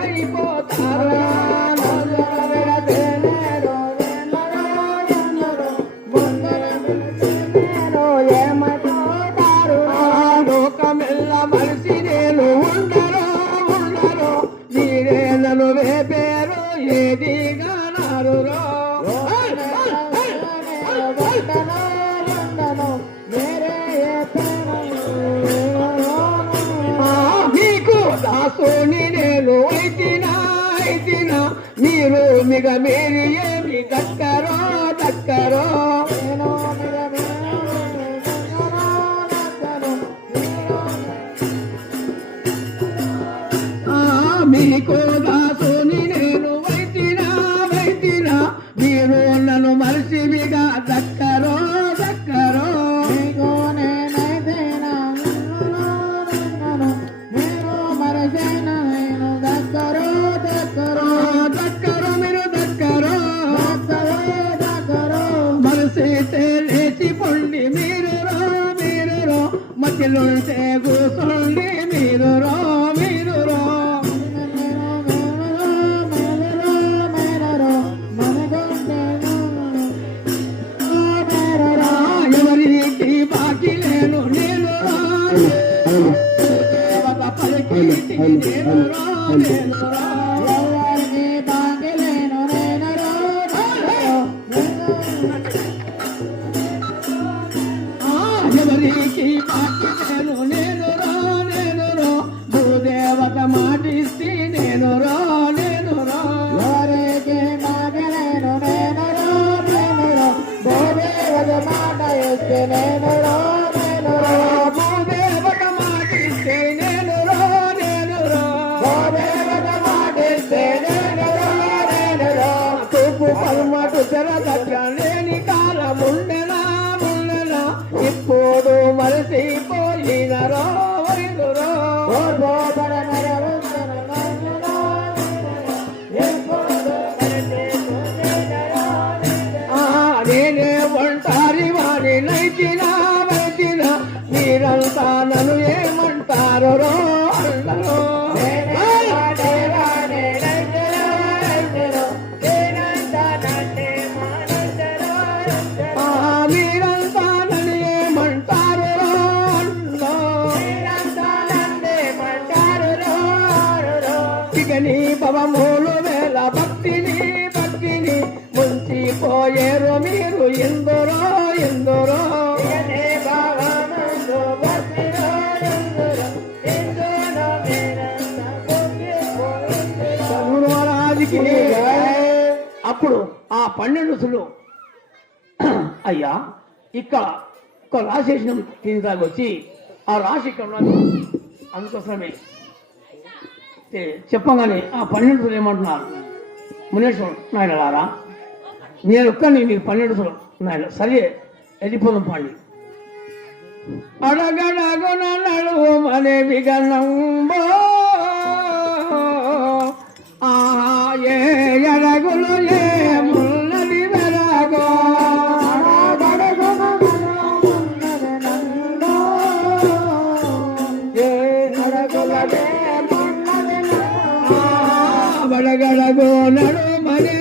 ఏమైపోతారు లోకమెల్ల మనిషి నేను ఉండరు ఉండరు మీరే నన్ను వేపేరు ఏదిగా నారు మీకు దాసుని నేను అయితినా మీరు మిగ మీరు ఏమి దక్కరో మీకు దాసుని నేను వైతినా మీరు నన్ను మనిషిగా దక్కరో మీరు దక్కరో మనసైతే లేచి పొండి మీరు మధ్యలోంటే కూర్చోండి మీరు ఎవరికి బాకీ లేను నేను ఎవరికి బాకీ నేను భూదేవత మాటిస్తే నేను ఎవరికి బాకీ నేను భూదేవత మాట ఇస్తే నేను భూదేవత మాటిస్తే నేను భూదేవత మాటిస్తే నేను తూపు పల్మటు తెరదలేని కాలం ఉండెనా ఇప్పుడు మరసిపోయినరో నేనే ఒంటారి వారి నైతినా మీరంతా నన్ను ఏమంటారు మీరంతా నన్ను ఏమంటారు చిగని పవమూలు వేల భక్తిని ముంచిపోయేరు మీరు ఎందరో అప్పుడు ఆ 12 అయ్యా ఇక్కడ ఒక రాశేషం తిని వచ్చి ఆ రాశి ఇక్కడ ఉన్నది అందుకోసమే చెప్పగానే ఆ 12 ఏమంటున్నారు మునేశ్వరం నాయనలారా నేను ఒక్కని మీకు 12 నాయన సరే వెళ్ళిపోదాం పండి అడగడగున నడువు మనే విగనంబో ఏ అడగులు ఏ మున్నది వెరగో బడగడగో నడు మనే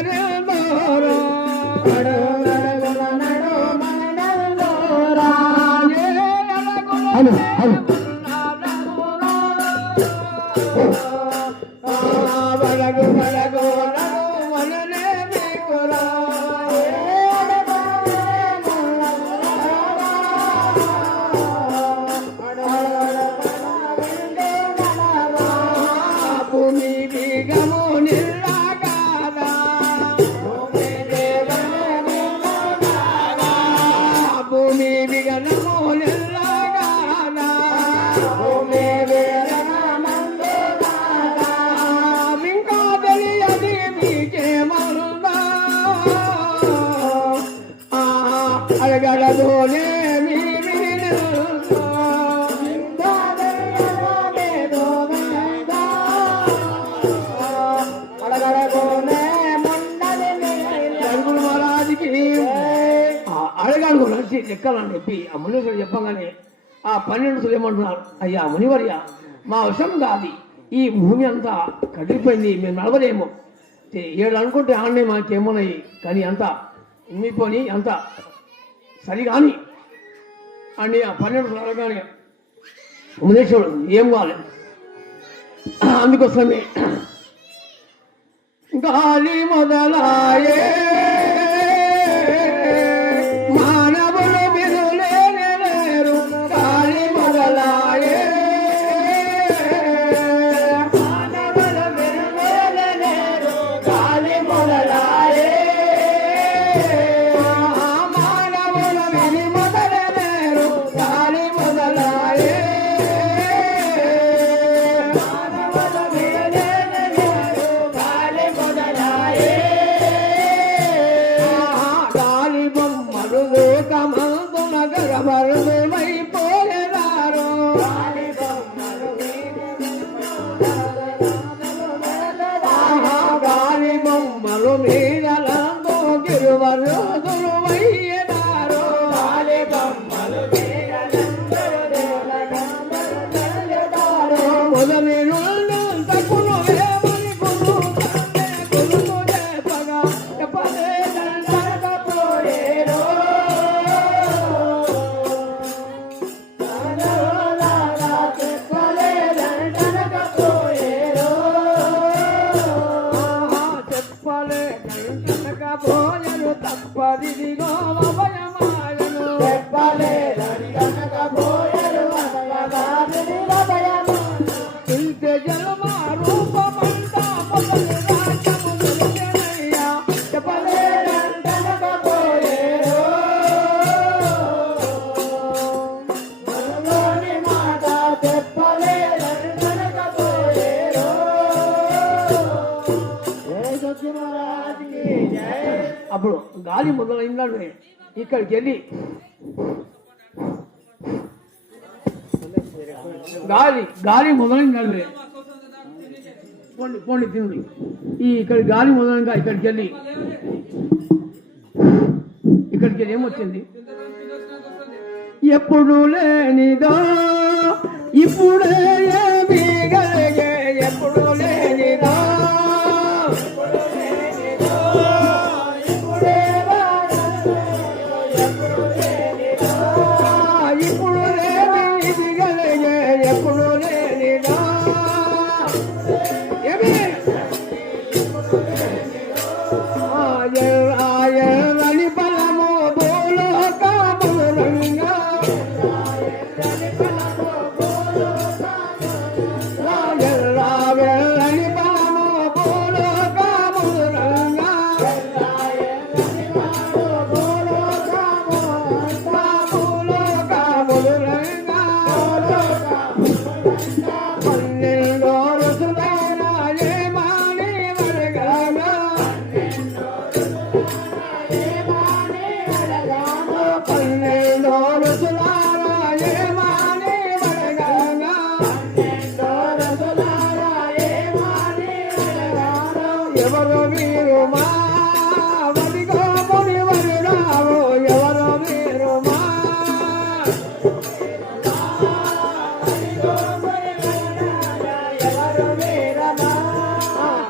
లెక్కలని చెప్పి ఆ మునీశ్వరుడు చెప్పగానే ఆ 12 ఏమంటున్నారు అయ్యా మునివర్య మా వశం కాది ఈ భూమి అంతా కదిలిపోయింది, మేము నడవలేము. 7 అనుకుంటే ఆడనే మాకేమున్నాయి, కానీ అంతా ఉమ్మిపోని అంతా సరిగాని అని ఆ 12 రాగానే మునేశ్వరుడు ఏం కావాలి, అందుకోసమే గాలి మొదలాయే మానవులు బిరులేరు, గాలి మొదలాయే మానవులు బిరులేరు, గాలి మొదలాయే మానవులు బిరి మొదలలేరు, గాలి మొదలాయే మానవులు బిరులేరు, గాలి మొదలాయే గాలి బొమ్మలు లోకమందున గర్భమైపోయేదారు, గాలి బొమ్మలు గాలి బొమ్మలు నీడలందు గిరువరుదులు అయ్యేదారు, గాలి బొమ్మలు మొదలి నుండి తప్పులు ఏమని గురు గురుకు చెప్పగా చెప్పలేకపోయేరు, చెప్పలేకపోయరు తప్పదిదిగో అభయమాయను, చెప్పలేకపోయరు ఇంతే జన్మ రూపమంతా మొదలు రాజ్యము దొరికెనయ్యా, చెప్పలేకపోయేరు మనలోని మాట చెప్పలేకపోయేరు. అప్పుడు గాలి మొదలైందంటే ఇక్కడికి వెళ్ళి గాలి మొదలైందంటే పోండి తినండి. ఇక్కడ గాలి మొదలైందా ఇక్కడికి వెళ్ళి ఏమొచ్చింది, ఎప్పుడు లేనిదా ఇప్పుడే ఏమీ కలిగే, ఎప్పుడు లేనిదా ఇప్పుడు లేని ఇది కలిగే, ఎప్పుడు లేనిదా ఏమి ఎర్రని బలము భూలోకములంగా ఎర్రని బలము ఎవరు మీరు మా వదిగో మునివరుడావు, ఎవరు మీరు మా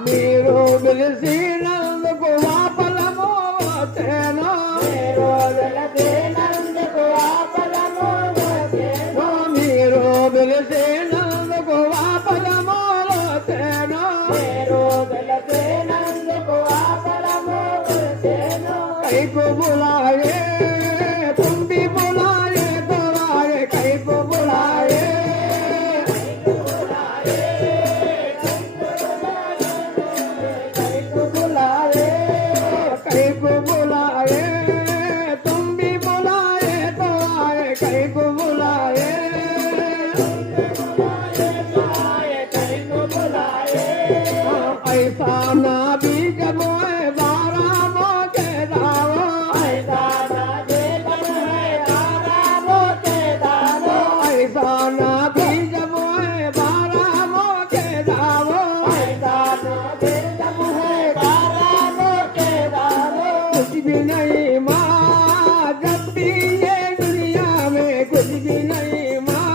మీరు పిలిచినందుకు వాపలము వచ్చేను, మీరు పిలిచినందుకు వాపలము వచ్చేను, మీరు పిలిచినందుకు వాపలము వచ్చేను, మీరు పిలిచినందుకు వాపలము వచ్చేను. కైకు బులాయే తుంబి బులాయే తోరాయే, కైకు బులాయే కైకు బులాయే తుంబి బులాయే తోరాయే, కైకు బులాయే ऐसा ना बीज मोए बारा मोके दावो, ऐसा ना बीज मोए बारा मोके दावो, ऐसा ना बीज मोए बारा मोके दावो, ऐसा ना बीज मोए बारा मोके दावो। कुछ भी नहीं माँ जब भी ये दुनिया में, कुछ भी नहीं माँ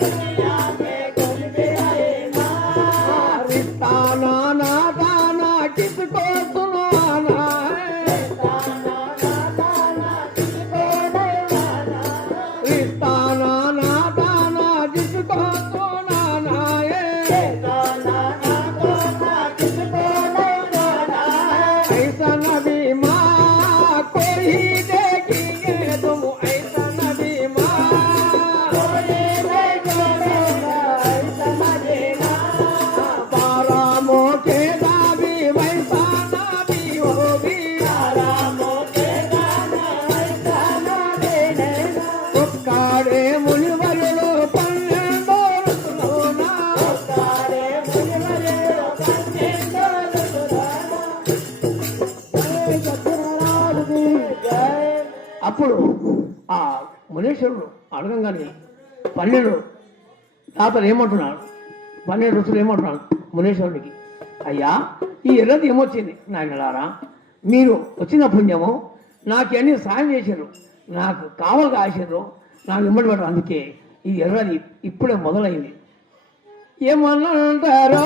दुनिया में कुछ भी ताना ना ताना किसको सुनवाना है रिश्ता नाना ताना जिसको सुनाना है ऐसा नबी माँ कोई देखेंगे तुम ऐसा नबी माँ बारामों के दाबी वैसा नबी होगी ఒక్కాడే మునివరులు పన్నెండో ఋతువులోనా అప్పుడు ఆ మునీశ్వరుడు అడగంగానే 12 తాతలు ఏమంటున్నాడు 12 ఋతులు ఏమంటున్నాడు మునీశ్వరుడికి అయ్యా ఈ ఎర్రది ఏమొచ్చింది నాయనలారా మీరు వచ్చిన పుణ్యము నాకు అన్ని సాయం చేశారు నాకు కావలు కాశారు నాకు ఇమ్మడి పడరు అందుకే ఈ ఎర్రది ఇప్పుడే మొదలైంది ఏమనంటారో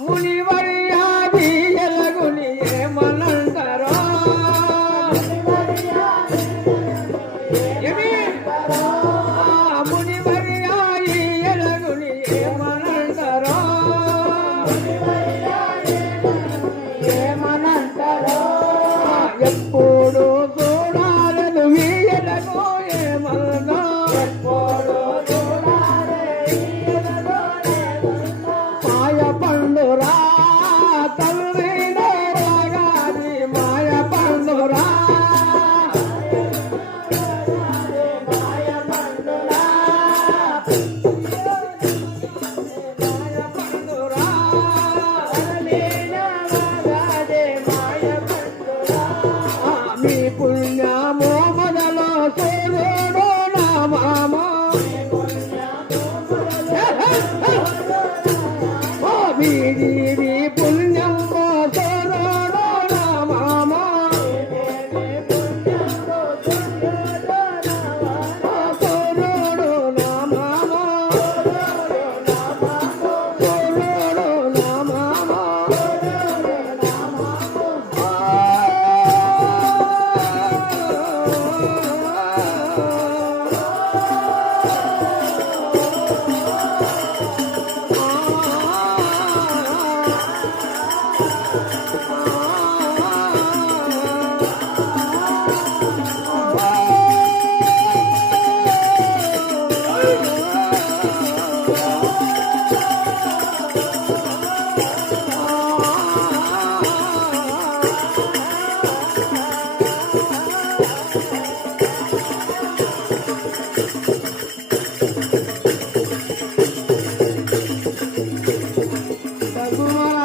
మునివర్యాది ఎలగుని ఏమనంటారో ఏమి? ఆ మునివర్యాది ఎలగుని ఏమనంటారో ఎప్పుడు చూడాలను మీ ఎలగో ఏమన్నా మాయ పండురా తల్లి రాగాది మాయ పండురా మీ పుణ్యమో మొదలో సూర్యుడు నా మామ మీది పుణ్యమో సూర్యుడు నా మామ సూర్యుడు నా మామ సూర్యుడు నా మామ Bhagwan